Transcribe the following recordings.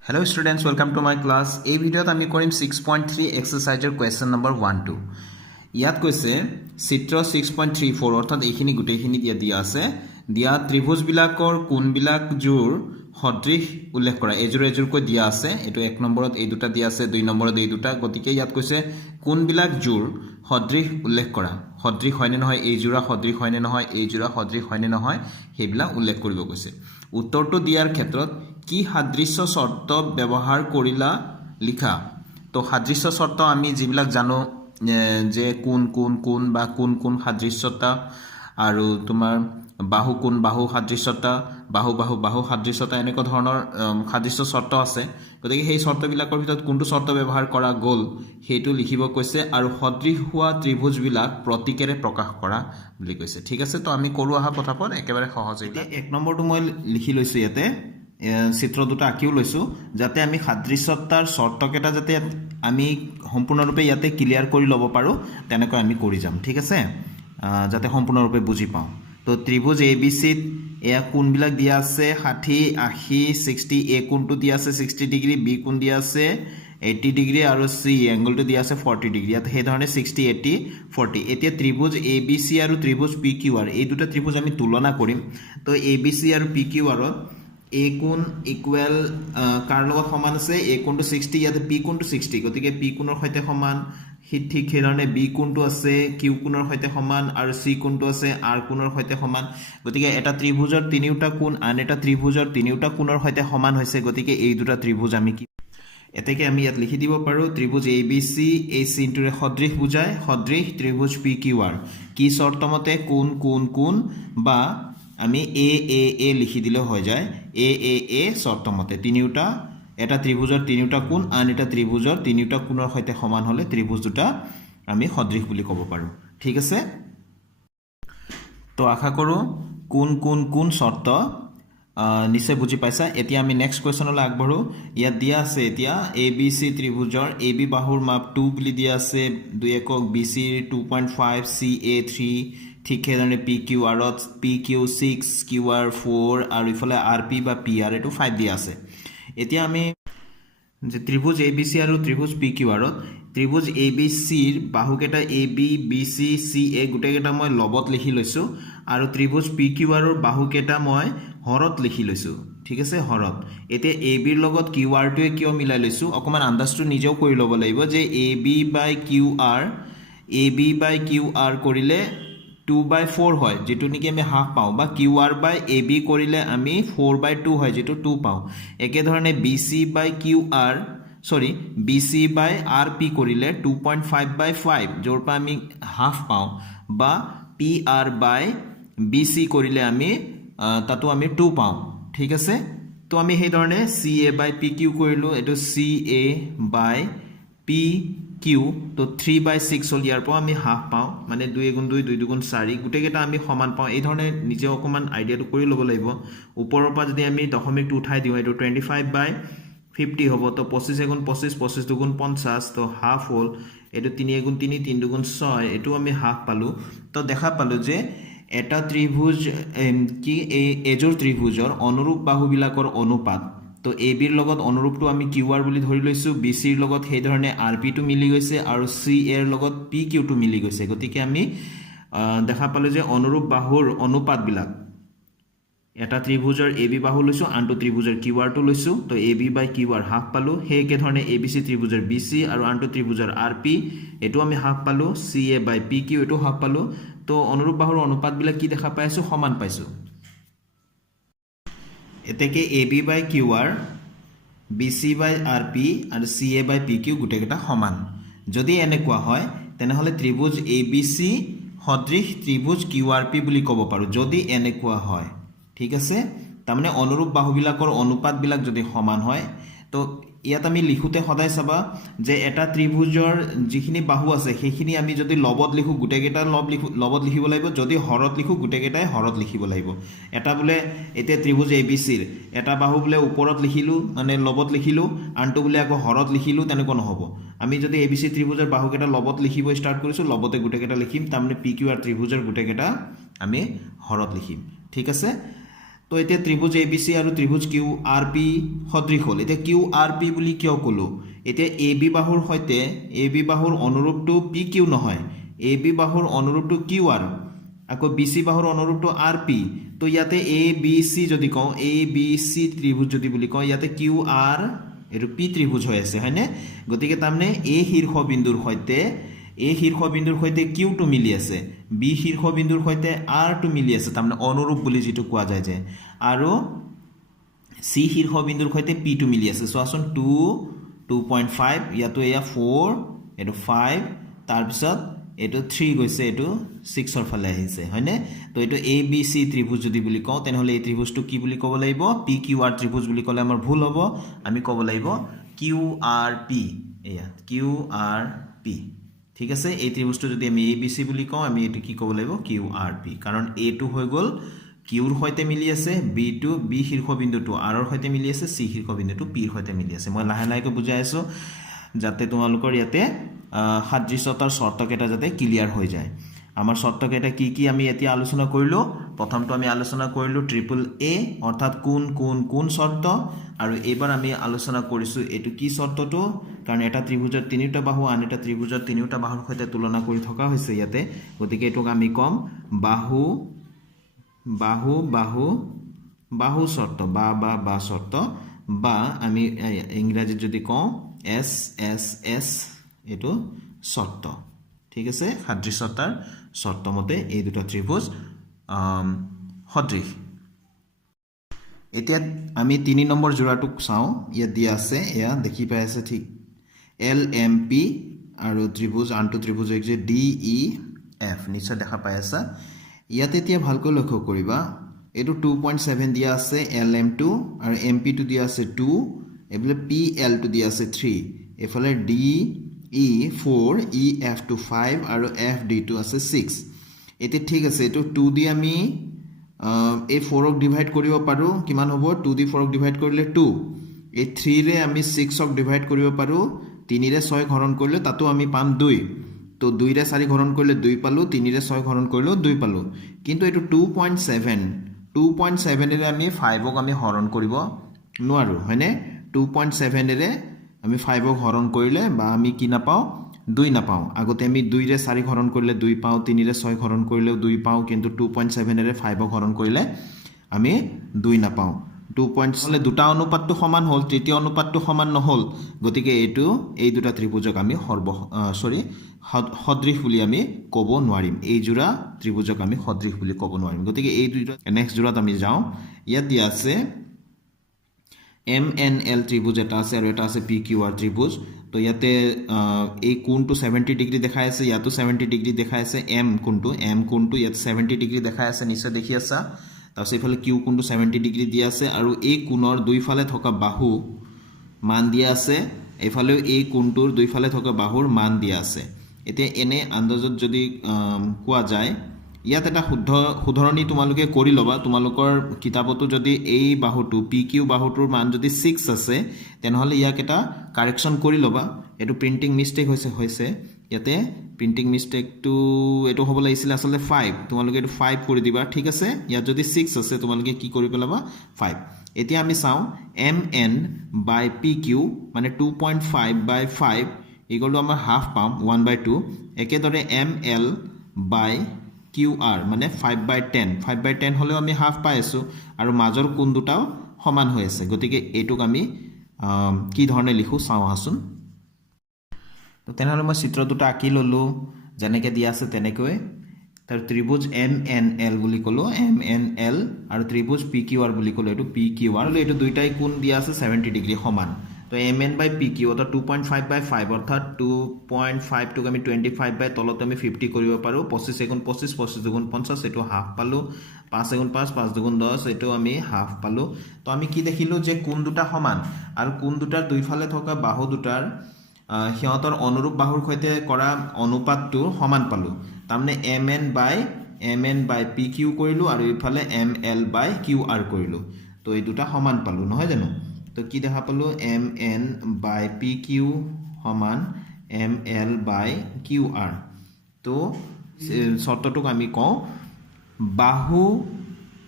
Hello students, welcome to my class. এই ভিডিওত আমি কৰিম 6.3 এক্সাৰসাইজৰ কোৱেশ্চন নম্বৰ 1 2 ইয়াত কৈছে চিত্ৰ 6.34 অৰ্থাৎ এইখিনি গুটেইখিনি দিয়া আছে দিয়া ত্ৰিভুজ বিলাকৰ কোণবিলাক জোৰ সদৃশ উল্লেখ কৰা এজোৰ কৈ দিয়া আছে এটো 1 নম্বৰত এই দুটা দিয়া আছে 2 নম্বৰত এই দুটা গতিকে ইয়াত কৈছে কোণবিলাক জোৰ সদৃশ উল্লেখ কৰা সদৃশ হয়নে নহয় এই জোৰা সদৃশ হয়নে নহয় এই জোৰা সদৃশ হয়নে নহয় হেবিলা উল্লেখ কৰিব কৈছে উত্তৰটো দিয়াৰ ক্ষেত্ৰত কি সাদৃশ্য শর্ত ব্যবহার করিলা লিখা তো সাদৃশ্য শর্ত আমি যিবিলাক জানো যে কোন কোন কোন বা কোন কোন সাদৃশ্যতা আৰু তোমাৰ বাহু কোন বাহু সাদৃশ্যতা বাহু বাহু বাহু সাদৃশ্যতা এনেকুৱা ধৰণৰ সাদৃশ্য শর্ত আছে গতিকে সেই শর্তবিলাকৰ ভিতৰত কোনটো শর্ত ব্যৱহাৰ কৰা গল হেতু লিখিব কৈছে আৰু সদৃশ হোৱা ত্ৰিভুজবিলাক প্ৰতীকেৰে প্ৰকাশ কৰা বুলি কৈছে ঠিক আছে তো আমি কৰো আহা পথাপত একেবাৰে সহজ এটা এক নম্বৰটো মই লিখি লৈছো ইয়াতে চিত্ৰ দুটা আঁকিও লৈছো যাতে আমি সাদৃশ্যতাৰ শৰ্তকেটা যাতে আমি সম্পূৰ্ণৰূপে ইয়াতে ক্লিয়াৰ কৰি ল'ব পাৰো তেনেকৈ আমি কৰি যাম ঠিক আছে যাতে সম্পূৰ্ণৰূপে বুজি পাওঁ তো ত্ৰিভুজ ABC এয়া কোণবিলাক দিয়া আছে 60 80 60 এ কোণটো দিয়া আছে 60 ডিগ্ৰী বি কোণ দিয়া আছে 80 ডিগ্ৰী আৰু সি এংগলটো দিয়া আছে 40 ডিগ্ৰী ইয়াত সেই ধৰণে 60 80 40 এতিয়া ত্ৰিভুজ ABC আৰু ত্ৰিভুজ PQR এই দুটা ত্ৰিভুজ আমি তুলনা কৰিম তো ABC আৰু PQR A কোণ ইকুৱেল কাৰ লগত সমান আছে A কোণটো 60 ইয়াতে P কোণটো 60 গতিকে P কোণৰ সৈতে সমান ঠিক হেৰণে B কোণটো আছে Q কোণৰ সৈতে সমান আৰু C কোণটো আছে R কোণৰ সৈতে সমান গতিকে এটা ত্ৰিভুজৰ তিনিটা কোণ আন এটা ত্ৰিভুজৰ তিনিটা কোণৰ সৈতে সমান হৈছে গতিকে এই দুটা ত্ৰিভুজ আমি কি এতেকে আমি ইয়াত লিখি দিব পাৰো ত্ৰিভুজ ABC এই চিনটোৰে সদৃশ বুজায় সদৃশ ত্ৰিভুজ PQR কি শৰ্তমতে কোণ কোণ কোণ বা আমি A লিখি দিলে হৈ যায় A শর্তমতে তিনিটা এটা ত্ৰিভুজৰ তিনিটা কোণ আন এটা ত্ৰিভুজৰ তিনিটা কোণৰ সৈতে সমান হলে ত্ৰিভুজ দুটা আমি সদৃশ বুলি ক'ব পাৰো ঠিক আছে তো আশা কৰো কোণ কোণ কোণ শর্ত নিশ্চয় বুজি পাইছা এতিয়া আমি নেক্সট কোৱেশ্চনলৈ আগবঢ়ো ইয়াত দিয়া আছে এতিয়া ABC ত্ৰিভুজৰ AB বাহুৰ মাপ 2 বুলি দিয়া আছে 2 একক BC 2.5 CA 3 ঠিক হেৰণে PQR PQ 6 QR 4 আৰু ইফালে RP বা PR এটো 5 দিয়া আছে এতিয়া আমি যে ত্ৰিভুজ ABC আৰু ত্ৰিভুজ PQR ত্ৰিভুজ ABC ৰ বাহুকেটা AB BC CA গুটেকেটা মই লবত লিখি লৈছো আৰু ত্ৰিভুজ PQR ৰ বাহুকেটা মই হৰত লিখি লৈছো ঠিক আছে হৰত এতিয়া AB ৰ লগত QR টোৱে কিয় মিলাই লৈছো অকমান আন্দাজটো নিজেও কৰি ল'ব লাগিব যে AB by QR কৰিলে 2/4 হয় যেটো নেকি আমি হাফ পাও বা QR by AB কৰিলে আমি 4/2 হয় যেটো 2 পাও একে ধৰণে BC by RP কৰিলে 2.5/5 জৰপা আমি হাফ পাও বা PR by BC কৰিলে আমি তাতো আমি 2 পাও ঠিক আছে তো আমি সেই ধৰণে CA by PQ কৰিলো এটো CA by PQ তো 3/6 হল ইয়াৰ পৰা আমি হাফ পাও মানে 2 গুণ 2 2 গুণ 4 গুটেকেটা আমি সমান পাও এই ধৰণে নিজে অকমান আইডিয়াটো কৰি ল'ব লাগিব ওপৰৰ পৰা যদি আমি দশমিকটো উঠাই দিও এটো 25/50 হ'ব তো 25 গুণ 25 25 গুণ 50 তো হাফ হল এটো 3 গুণ 3 3 গুণ 6 এটো আমি হাফ পালো তো দেখা পালো যে এটা ত্ৰিভুজ কি এজোৰ ত্ৰিভুজৰ অনুৰূপ বাহুবিলাকৰ অনুপাত তো AB ৰ লগত অনুৰূপটো আমি QR বুলি ধৰি লৈছো BC ৰ লগত সেই ধৰণে RP টো মিলি গৈছে আৰু CA ৰ লগত PQ টো মিলি গৈছে গতিকে আমি দেখা পালো যে অনুৰূপ বাহুৰ অনুপাত বিলাক এটা ত্ৰিভুজৰ AB বাহু লৈছো আনটো ত্ৰিভুজৰ QR টো লৈছো তো AB by QR হাফ পালো সেই কে ধৰণে ABC ত্ৰিভুজৰ BC আৰু আনটো ত্ৰিভুজৰ RP এটো আমি হাফ পালো CA by PQ এটো হাফ পালো তো অনুৰূপ বাহুৰ অনুপাত বিলাক কি দেখা পাইছো সমান পাইছো এতেকে AB by QR BC by RP আৰু CA by PQ গুটেকেটা সমান যদি এনেকুৱা হয় তেনেহলে ত্ৰিভুজ ABC সদৃশ ত্ৰিভুজ QRP বুলি ক'ব পাৰো যদি এনেকুৱা হয় ঠিক আছে তাৰমানে অনুৰূপ বাহুবিলাকৰ অনুপাত বিলাক যদি সমান হয় তো ইয়াত আমি লিখোতে সদায় চাবা যে এটা ত্ৰিভুজৰ যিখিনি বাহু আছে সেইখিনি আমি যদি লবত লিখো গুটেকেটা লবত লিখিব লাগিব যদি হৰত লিখো গুটেকেটাই হৰত লিখিব লাগিব এটা বুলে এতে ত্ৰিভুজ ABC ৰ এটা বাহু বুলে ওপৰত লিখিলো মানে লবত লিখিলো আনটো বুলে আকৌ হৰত লিখিলো তেনেকৈ নহব আমি যদি ABC ত্ৰিভুজৰ বাহুকেটা লবত লিখিব ষ্টাৰ্ট কৰিছো লবতে গুটেকেটা লিখিম তাৰমানে PQR ত্ৰিভুজৰ গুটেকেটা আমি হৰত লিখিম ঠিক আছে তো এতিয়া ত্ৰিভুজ ABC আৰু ত্ৰিভুজ QRP সদৃশ হ'ল এতিয়া QRP বুলি কিয় ক'লো এতিয়া AB বাহুৰ সৈতে AB বাহুৰ অনুৰূপটো PQ নহয় AB বাহুৰ অনুৰূপটো QR আকৌ BC বাহুৰ অনুৰূপটো RP তো ইয়াতে ABC যদি কওঁ ABC ত্ৰিভুজ যদি বুলি কওঁ ইয়াতে QR এটো P ত্ৰিভুজ হৈ আছে হয়নে গতিকে তাৰমানে A শীৰ্ষবিন্দুৰ সৈতে A শীৰ্ষবিন্দুৰ সৈতে Q টো মিলি আছে B শীৰ্ষবিন্দুৰ সৈতে R টো মিলি আছে তাৰমানে অনুৰূপ বুলি যেটো কোৱা যায় যে আৰু C শীৰ্ষবিন্দুৰ সৈতে P টো মিলি আছে চোৱাচোন 2.5 ইয়াতো এয়া 4 এটো 5 তাৰ পিছত এটো 3 গৈছে এটো 6 ৰ ফালে আহিছে হয়নে তো এটো ABC ত্ৰিভুজ যদি বুলি কওঁ তেনেহলে এই ত্ৰিভুজটো কি বুলি ক'ব লাগিব PQR ত্ৰিভুজ বুলি ক'লে আমাৰ ভুল হ'ব আমি ক'ব লাগিব QRP এয়া QRP ঠিক আছে এই ত্ৰিভুজটো যদি আমি ABC বুলি কওঁ আমি এটো কি ক'ব লাগিব QRP কাৰণ A টো হৈ গ'ল Q ৰ সৈতে মিলি আছে B টো B শীৰ্ষবিন্দুটো R ৰ সৈতে মিলি আছে C শীৰ্ষবিন্দুটো P ৰ সৈতে মিলি আছে মই লাহে লাহেকৈ বুজাই আছো যাতে তোমালোকৰ ইয়াতে সাদৃশ্যতাৰ শৰ্তকেইটা যাতে ক্লিয়াৰ হৈ যায় আমাৰ শৰ্তকেইটা কি কি আমি এতিয়া আলোচনা কৰিলো প্ৰথমটো আমি আলোচনা কৰিলো ট্ৰিপল A অৰ্থাৎ কোন শৰ্ত আৰু এবাৰ আমি আলোচনা কৰিছো এটো কি শৰ্তটো কাৰণ এটা ত্ৰিভুজৰ তিনিটা বাহু আন এটা ত্ৰিভুজৰ তিনিটা বাহুৰ সৈতে তুলনা কৰি থকা হৈছে ইয়াতে গতিকে এটোক আমি কম বাহু শৰ্ত বা শৰ্ত বা আমি ইংৰাজীত যদি কওঁ SSS এটো শৰ্ত ঠিক আছে সাদৃশ্যতাৰ শৰ্ত মতে এই দুটা ত্ৰিভুজ সদৃশ এতিয়া আমি 3 নম্বৰ জোড়াটোক চাও ইয়াত দিয়া আছে এয়া দেখি পাই আছে ঠিক LMP আৰু ত্ৰিভুজ আনটো ত্ৰিভুজ হৈছে DEF নিশ্চয় দেখা পাই আছে ইয়াত এতিয়া ভালকৈ লক্ষ্য কৰিবা এটো 2.7 দিয়া আছে LM2 আৰু MP টো দিয়া আছে 2 এফালে PL টো দিয়া আছে 3 এফালে DE4 EF টো 5 আৰু FD টো আছে 6 এতে ঠিক আছে এটো 2 দি আমি এই 4 ক ডিভাইড কৰিব পাৰো কিমান হ'ব 2 দি 4 ক ডিভাইড কৰিলে 2 এই 3 ৰে আমি 6 ক ডিভাইড কৰিব পাৰো 3 ৰে 6 ঘৰণ কৰিলে তাতো আমি পাম 2 তো 2 ৰে 4 ঘৰণ কৰিলে 2 পালো 3 ৰে 6 ঘৰণ কৰিলে 2 পালো কিন্তু এটো 2.7 ৰে আমি 5 ক আমি হৰণ কৰিব নোৱাৰো হয়নে 2.7 ৰে আমি 5 ক হৰণ কৰিলে বা আমি কি নাপাও 2 নাপাও আগতে আমি 2 ৰে 4 ঘৰণ কৰিলে 2 পাও 3 ৰে 6 ঘৰণ কৰিলে 2 পাও কিন্তু 2.7 ৰে 5 ক হৰণ কৰিলে আমি 2 নাপাও 2 হলে দুটা অনুপাতটো সমান হল তৃতীয় অনুপাতটো সমান নহল গতিকে এটো এই দুটা ত্ৰিভুজক আমি সদৃশ বুলি আমি ক'ব নোৱাৰিম এই জোড়া ত্ৰিভুজক আমি সদৃশ বুলি ক'ব নোৱাৰিম গতিকে এই দুটা নেক্সট জোড়াত আমি যাও ইয়াত দিয়া আছে MNL ত্ৰিভুজ এটা আছে আৰু এটা আছে PQR ত্ৰিভুজ তো ইয়াতে এই কোণটো 70 ডিগ্ৰী দেখাই আছে ইয়াতো 70 ডিগ্ৰী দেখাই আছে M কোণটো ইয়াত 70 ডিগ্ৰী দেখাই আছে নিশ্চয় দেখি আছা তাৰপিছত ইফালে Q কোণটো 70 ডিগ্ৰী দিয়া আছে আৰু এই কোণৰ দুইফালে থকা বাহু মান দিয়া আছে এফালেও এই কোণটোৰ দুইফালে থকা বাহুৰ মান দিয়া আছে এতিয়া এনে আন্দাজত যদি কোৱা যায় ইয়াত এটা শুধৰণি তোমালোকে কৰি লবা তোমালোকৰ কিতাপতো যদি এই বাহুটো PQ বাহুটোৰ মান যদি 6 আছে তেনেহলে ইয়াক এটা কাৰেকচন কৰি লবা এটো প্ৰিন্টিং মিস্টেক হৈছে ইয়াতে প্ৰিন্টিং মিস্টেকটো এটো হ'ব লাগিছিল আসলে 5 তোমালোকে এটো 5 কৰি দিবা ঠিক আছে ইয়াত যদি 6 আছে তোমালোকে কি কৰি পেলাবা 5 এতিয়া আমি চাও MN by PQ মানে 2.5 by 5 ইকুয়াল টু আমাৰ হাফ পাম 1/2 একেদৰে ML by QR মানে 5/10 হলেও আমি হাফ পাই আছো আৰু মাজৰ কোণ দুটাও সমান হৈ আছে গতিকে এটোক আমি কি ধৰণে লিখো চাও আহাচোন তো তেনেহলে মই চিত্ৰ দুটা আঁকি ললো যেনেকৈ দিয়া আছে তেনেকৈ তাৰ ত্ৰিভুজ MNL বুলি কলো MNL আৰু ত্ৰিভুজ PQR বুলি কলো এটো PQR আৰু এটো দুইটাই কোণ দিয়া আছে 70 ডিগ্ৰী সমান তো MN by PQ অৰ্থাৎ 2.5 by 5 অৰ্থাৎ 2.5 টুক আমি 25 by তলত আমি 50 কৰিব পাৰো 25 গুণ 25 25 গুণ 50 এটো হাফ পালো 5 গুণ 5 5 গুণ 10 এটো আমি হাফ পালো তো আমি কি দেখিলো যে কোণ দুটা সমান আৰু কোণ দুটাৰ দুইফালে থকা বাহু দুটাৰ হিয়তৰ অনুৰূপ বাহুৰ সৈতে কৰা অনুপাতটো সমান পালো তাৰমানে MN by PQ কৰিলো আৰু ইফালে ML by QR কৰিলো তো এই দুটা সমান পালো নহয় জানো তো কি দেখা পালো MN by PQ সমান ML by QR তো শর্তটোক আমি কওঁ বাহু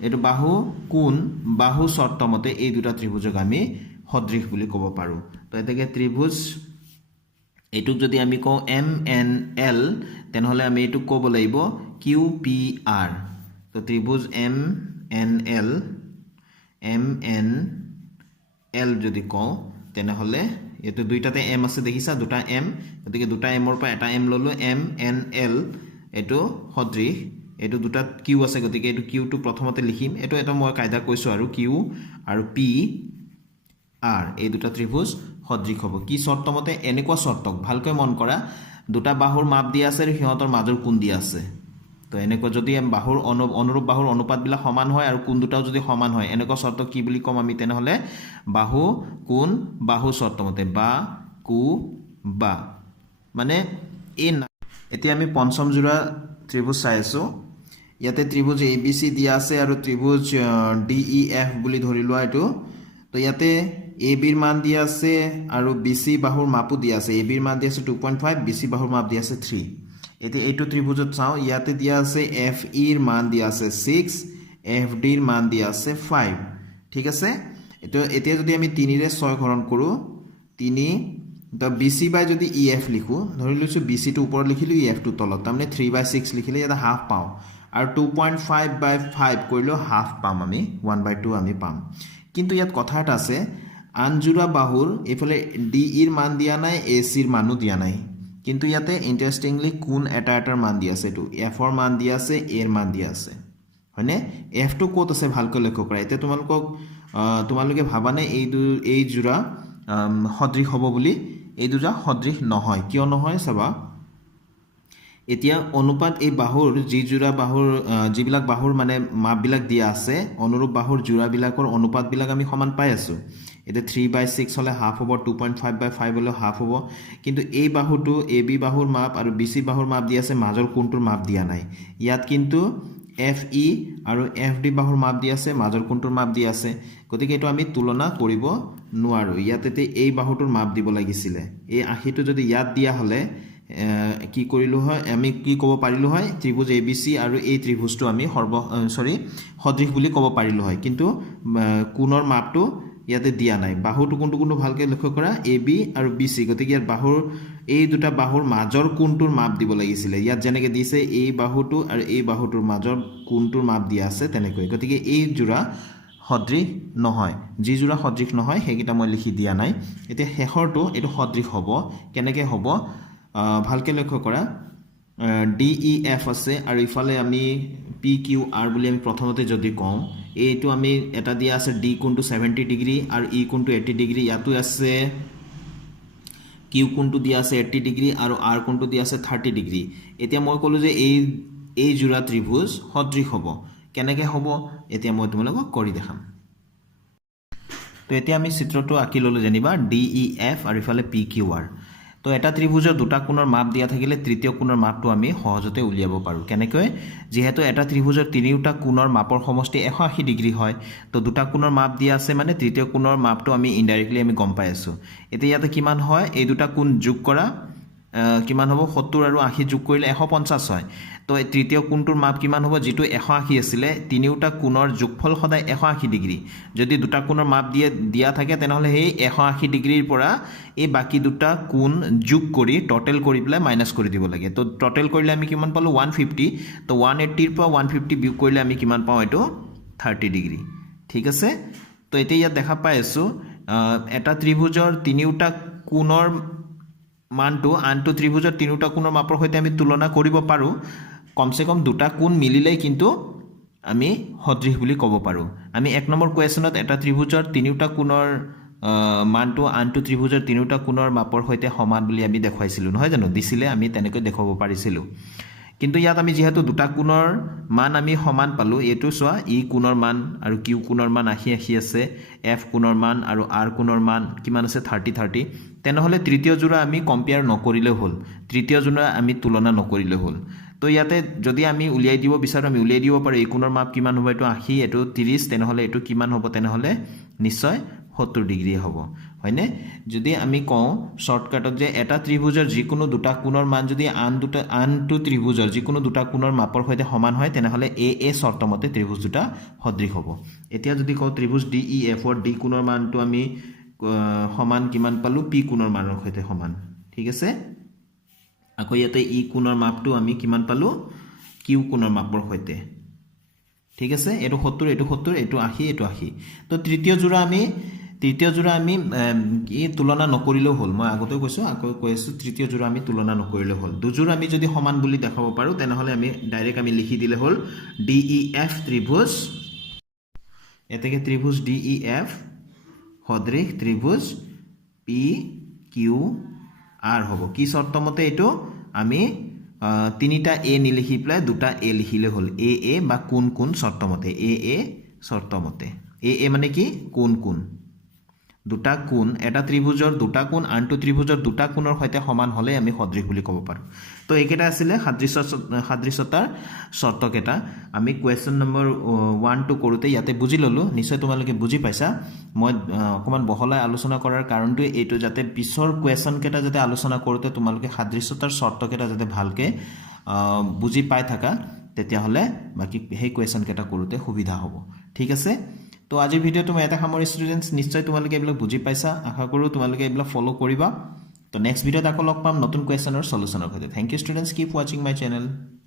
এইটো বাহু কোণ বাহু শৰ্ত মতে এই দুটা ত্ৰিভুজক আমি সদৃশ বুলি ক'ব পাৰো তো এতেকে ত্ৰিভুজ এইটুক যদি আমি কওঁ MNL তেনেহলে আমি এইটুক ক'ব লাগিব QPR তো ত্ৰিভুজ MNL যদি কওঁ তেনেহলে এটো দুইটাতে m আছে দেখিছা দুটা m গতিকে দুটা m ৰ পৰা এটা m ললো MNL এটো সদৃশ এটো দুটা q আছে গতিকে এটো q টু প্ৰথমতে লিখিম এটো এটা মই কায়দা কৈছো আৰু q আৰু p r এই দুটা ত্ৰিভুজ সদৃশ হ'ব কি শৰ্ত মতে এনেকুৱা শৰ্তক ভালকৈ মন কৰা দুটা বাহুৰ মাপ দিয়া আছে আৰু সিহঁতৰ মাজৰ কোণ দিয়া আছে তো এনেকুৱা যদি বাহুৰ অনুৰূপ বাহুৰ অনুপাতবিলাক সমান হয় আৰু কোণ দুটাও যদি সমান হয় এনেকুৱা শৰ্ত কি বুলি কম আমি তেনেহলে বাহু কোণ বাহু শৰ্ত মতে বা কু বা মানে এই এতিয়া আমি পঞ্চম জোড়া ত্ৰিভুজ চাই আছো ইয়াতে ত্ৰিভুজ ABC দিয়া আছে আৰু ত্ৰিভুজ DEF বুলি ধৰি লোৱা এটো তো ইয়াতে AB ৰ মান দিয়া আছে আৰু BC বাহুৰ মাপও দিয়া আছে AB ৰ মান দিয়া আছে 2.5 BC বাহুৰ মাপ দিয়া আছে 3 এতে এইটো ত্ৰিভুজত চাও ইয়াতে দিয়া আছে FE ৰ মান দিয়া আছে 6 FD ৰ মান দিয়া আছে 5 ঠিক আছে এটো এতিয়া যদি আমি 3 ৰে 6 হৰণ কৰো 3 তো BC বাই যদি EF লিখো ধৰি লৈছো BC টো ওপৰত লিখিলো EF টো তলত তাৰমানে 3/6 লিখিলে এটা হাফ পাও আৰু 2.5/5 কৰিলো হাফ পাম আমি 1/2 আমি পাম কিন্তু ইয়াত কথা এটা আছে আনজোড়া বাহুৰ এফালে DE ৰ মান দিয়া নাই AC ৰ মানো দিয়া নাই কিন্তু ইয়াতে ইন্টারেস্টিংলি কোণ এটাৰ মান দিয়া আছে এটো F ৰ মান দিয়া আছে A ৰ মান দিয়া আছে হয়নে F টো ক'ত আছে ভালকৈ লক্ষ্য কৰা এতিয়া তোমালোকে ভাবানে এই জোড়া সদৃশ হ'ব বুলি এই দুটা সদৃশ নহয় কিয় নহয় চাবা এতিয়া অনুপাত এই বাহুৰ যি জোড়া বাহুৰ যিবিলাক বাহুৰ মানে মাপবিলাক দিয়া আছে অনুৰূপ বাহুৰ জোড়াবিলাকৰ অনুপাতবিলাক আমি সমান পাই আছো এটা 3/6 হলে হাফ হ'ব 2.5/5 হলে হাফ হ'ব কিন্তু এই বাহুটো AB বাহুৰ মাপ আৰু BC বাহুৰ মাপ দিয়া আছে মাজৰ কোণটোৰ মাপ দিয়া নাই ইয়াত কিন্তু FE আৰু FD বাহুৰ মাপ দিয়া আছে মাজৰ কোণটোৰ মাপ দিয়া আছে গতিকে এটো আমি তুলনা কৰিব নোৱাৰো ইয়াতে এই বাহুটোৰ মাপ দিব লাগিছিল এই আখিটো যদি ইয়াত দিয়া হলে কি কৰিলো হয় আমি কি ক'ব পাৰিলো হয় ত্ৰিভুজ ABC আৰু এই ত্ৰিভুজটো আমি সদৃশ বুলি ক'ব পাৰিলো হয় কিন্তু কোণৰ মাপটো ইয়াতে দিয়া নাই বাহুটো কোনটো ভালকৈ লক্ষ্য কৰা AB আৰু BC গতিকে ইয়াত বাহুৰ এই দুটা বাহুৰ মাজৰ কোণটোৰ মাপ দিব লাগিছিল ইয়াত যেনেকৈ দিছে এই বাহুটো আৰু এই বাহুটোৰ মাজৰ কোণটোৰ মাপ দিয়া আছে তেনেকৈ গতিকে এই জোড়া সদৃশ নহয় যি জোড়া সদৃশ নহয় হেকিটা মই লিখি দিয়া নাই এতিয়া শেষৰটো এটো সদৃশ হ'ব কেনেকৈ হ'ব ভালকৈ লক্ষ্য কৰা DEF আছে আৰু ইফালে আমি PQR বুলি আমি প্ৰথমতে যদি কওঁ এইটো আমি এটা দিয়া আছে D কোণটো 70 ডিগ্ৰী আৰু E কোণটো 80 ডিগ্ৰী ইয়াতো আছে Q কোণটো দিয়া আছে 80 ডিগ্ৰী আৰু R কোণটো দিয়া আছে 30 ডিগ্ৰী এতিয়া মই ক'লো যে এই জোড়া ত্ৰিভুজ সদৃশ হ'ব কেনেকৈ হ'ব এতিয়া মই তোমালোকক কৰি দেখাম তো এতিয়া আমি চিত্ৰটো আঁকি ললো যেনিবা DEF আৰু ইফালে PQR তো এটা ত্ৰিভুজৰ দুটা কোণৰ মাপ দিয়া থাকিলে তৃতীয় কোণৰ মাপটো আমি সহজতে উলিয়াব পাৰো কেনেকৈ যেহেতু এটা ত্ৰিভুজৰ তিনিটা কোণৰ মাপৰ সমষ্টি 180 ডিগ্ৰী হয় তো দুটা কোণৰ মাপ দিয়া আছে মানে তৃতীয় কোণৰ মাপটো আমি ইনডাইৰেক্টলি আমি গম পাই আছো এতিয়া ইয়াতে কিমান হয় এই দুটা কোণ যোগ কৰা কিমান হ'ব 70 আৰু 80 যোগ কৰিলে 150 হয় তো এই তৃতীয় কোণটোৰ মাপ কিমান হ'ব যেটো 180 আছিল তিনিটা কোণৰ যোগফল সদায় 180 ডিগ্ৰী যদি দুটা কোণৰ মাপ দিয়া থাকে তেনেহলে এই 180 ডিগ্ৰীৰ পৰা এই বাকি দুটা কোণ যোগ কৰি টোটাল কৰি পেলাই মাইনাস কৰি দিব লাগে তো টোটাল কৰিলে আমি কিমান পালো 150 তো 180 ৰ পৰা 150 বিয়োগ কৰিলে আমি কিমান পাও এটো 30 ডিগ্ৰী ঠিক আছে তো এতিয়া ইয়াত দেখা পাই আছো এটা ত্ৰিভুজৰ তিনিটা কোণৰ মানটো আনটো ত্ৰিভুজৰ তিনিটা কোণৰ মাপৰ সৈতে আমি তুলনা কৰিব পাৰো কমসে কম দুটা কোণ মিলিলেই কিন্তু আমি সদৃশ বুলি ক'ব পাৰো আমি এক নম্বৰ কোৱেশ্যনত এটা ত্ৰিভুজৰ তিনিটা কোণৰ মানটো আনটো ত্ৰিভুজৰ তিনিটা কোণৰ মাপৰ সৈতে সমান বুলি আমি দেখাইছিলো নহয় জানো দিছিলে আমি তেনেকৈ দেখাব পাৰিছিলো কিন্তু ইয়াত আমি যেহেতু দুটা কোণৰ মান আমি সমান পালো এটো সোৱা ই কোণৰ মান আৰু কিউ কোণৰ মান আহি আছে এফ কোণৰ মান আৰু আৰ কোণৰ মান কিমান আছে 30 তেনেহলে তৃতীয় জোড়া আমি কম্পেয়াৰ নকৰিলে হল তৃতীয় জোড়া আমি তুলনা নকৰিলে হল তো ইয়াতে যদি আমি উলিয়াই দিব বিচাৰো আমি উলিয়াই দিব পাৰো এই কোণৰ মাপ কিমান হ'ব এটো 80 এটো 30 তেনেহলে এটো কিমান হ'ব তেনেহলে নিশ্চয় 70 ডিগ্ৰী হ'ব হয়নে যদি আমি কওঁ শৰ্টকাটত যে এটা ত্ৰিভুজৰ যিকোনো দুটা কোণৰ মান যদি আনটো ত্ৰিভুজৰ যিকোনো দুটা কোণৰ মাপৰ সৈতে সমান হয় তেনেহ'লে এ শৰ্তমতে ত্ৰিভুজ দুটা সদৃশ হ'ব এতিয়া যদি কওঁ ত্ৰিভুজ ডি ই এফৰ ডি কোণৰ মানটো আমি সমান কিমান পালো পি কোণৰ মানৰ সৈতে সমান ঠিক আছে আকৌ ইয়াতে ই কোণৰ মাপটো আমি কিমান পালো কিউ কোণৰ মাপৰ সৈতে ঠিক আছে এটো 70 এটো 70 এটো 80 এটো 80 তো তৃতীয় জোড়া আমি কি তুলনা নকৰিলেও হ'ল মই আগতে কৈছো আকৌ কৈছো তৃতীয় জোড়া আমি তুলনা নকৰিলেও হ'ল দুজোড়া আমি যদি সমান বুলি দেখাব পাৰো তেনেহলে আমি ডাইৰেক্ট আমি লিখি দিলে হ'ল ডি ই এফ ত্ৰিভুজ এতেকে ত্ৰিভুজ ডি ই এফ সদৃশ ত্ৰিভুজ পি কিউ আর হ'ব কি শর্তমতে এটো আমি তিনিটা এ নিলিখি প্লাই দুটা এ লিখিলে হ'ল এ বা কোন কোন শর্তমতে এ শর্তমতে এ মানে কি কোন দুটা কোণ এটা ত্ৰিভুজৰ দুটা কোণ আনটো ত্ৰিভুজৰ দুটা কোণৰ সৈতে সমান হলে আমি সদৃশ বুলি ক'ব পাৰো তো একেটা আছিল সাদৃশ্যতাৰ শৰ্তকেটা আমি কোৱেশ্চন নম্বৰ 1 2 কৰোতে ইয়াতে বুজি ললো নিশ্চয় তোমালোকে বুজি পাইছা মই অকমান বহলাই আলোচনা কৰাৰ কাৰণটো এইটো যাতে পিছৰ কোৱেশ্চন কেটা যাতে আলোচনা কৰোতে তোমালোকে সাদৃশ্যতাৰ শৰ্তকেটা যাতে ভালকে বুজি পাই থাকা তেতিয়া হলে বাকি সেই কোৱেশ্চন কেটা কৰোতে সুবিধা হ'ব ঠিক আছে তো আজিৰ ভিডিওটো মই এটা সামৰি ষ্টুডেন্টস নিশ্চয় তোমালোকে এইবিলাক বুজি পাইছা আশা কৰো তোমালোকে এইবিলাক ফলো কৰিবা তো নেক্সট ভিডিওত আকৌ লগ পাম নতুন কোৱেশ্চনৰ সলিউশনৰ সৈতে thank U students keep watching my channel